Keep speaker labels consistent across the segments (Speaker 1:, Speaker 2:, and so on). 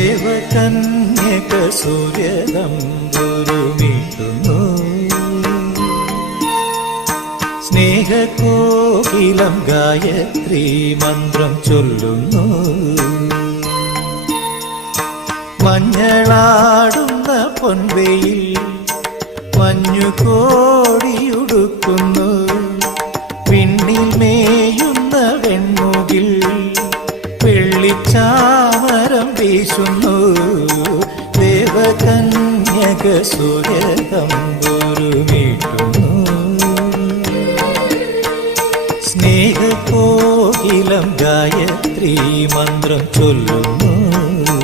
Speaker 1: ദേവകന്യക സൂര്യതമ്പുരുമിട്ടുന്നു സ്നേഹകോകിലം ഗായത്രി മന്ത്രം ചൊല്ലുന്നു. മഞ്ഞളാടുന്ന പൊൻവെയിൽ മഞ്ഞു കോടിയുടുക്കുന്നു പിന്നിൽ മേയുന്ന വെൺമുകിൽ വെള്ളിച്ചാമരം വീശുന്നു ദേവകന്യക സ്നേഹ സ്നേഹകോകിലം ഗായത്രി മന്ത്രം ചൊല്ലുന്നു.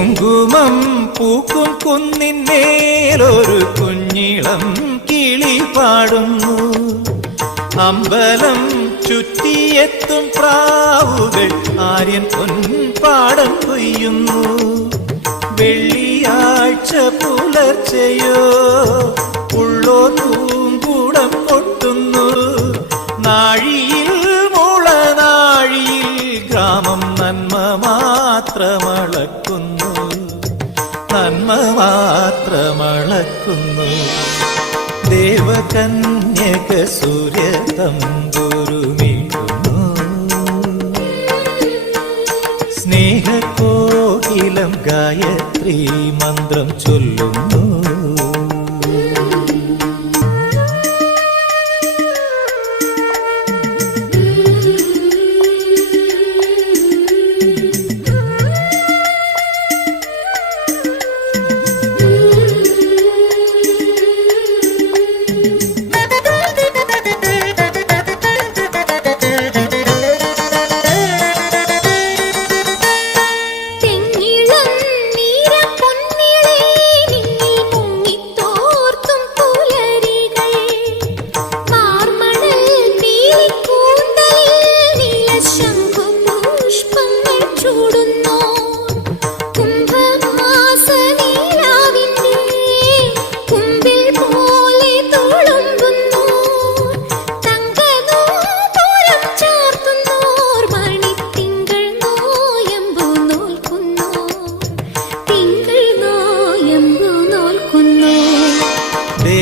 Speaker 1: കുങ്കുമം പൂക്കും കുന്നിന്മേലൊരു കുഞ്ഞിളം കിളി പാടുന്നു. അമ്പലം ചുറ്റിയെത്തും പ്രാവുകൾ ആര്യൻ പൊൻപാടം കൊയ്യുന്നു. വെള്ളിയാഴ്ച പുലർച്ചയോ ഉള്ളോ തൂങ്കൂടം പൊട്ടുന്നു. നാഴിയിൽ മുളനാഴിയിൽ ഗ്രാമം നന്മ മാത്രമളക്കുന്നു. മാത്രമളക്കുന്നു ദേവകന്യക സൂര്യ തമ്പുരുമീട്ടുന്നു സ്നേഹകോകിലം ഗായത്രി മന്ത്രം ചൊല്ലുന്നു.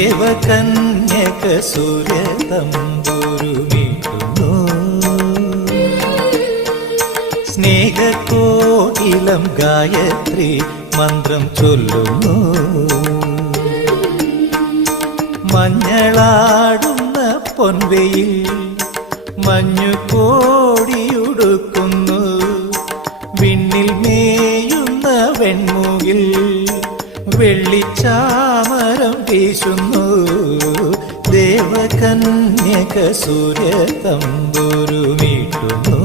Speaker 1: ദേവകന്യക സൂര്യ തമ്പുരുമീട്ടുന്നു സ്നേഹകോകിലം ഗായത്രി മന്ത്രം ചൊല്ലുന്നു. മഞ്ഞളാടുന്ന പൊൻവെയിൽ മഞ്ഞു വെള്ളിച്ചാമരം വീശുന്നു. ദേവകന്യക സൂര്യ തമ്പുരുമീട്ടുന്നു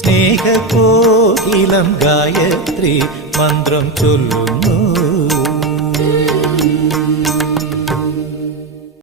Speaker 1: സ്നേഹകോകിലം ഗായത്രി മന്ത്രം ചൊല്ലുന്നു.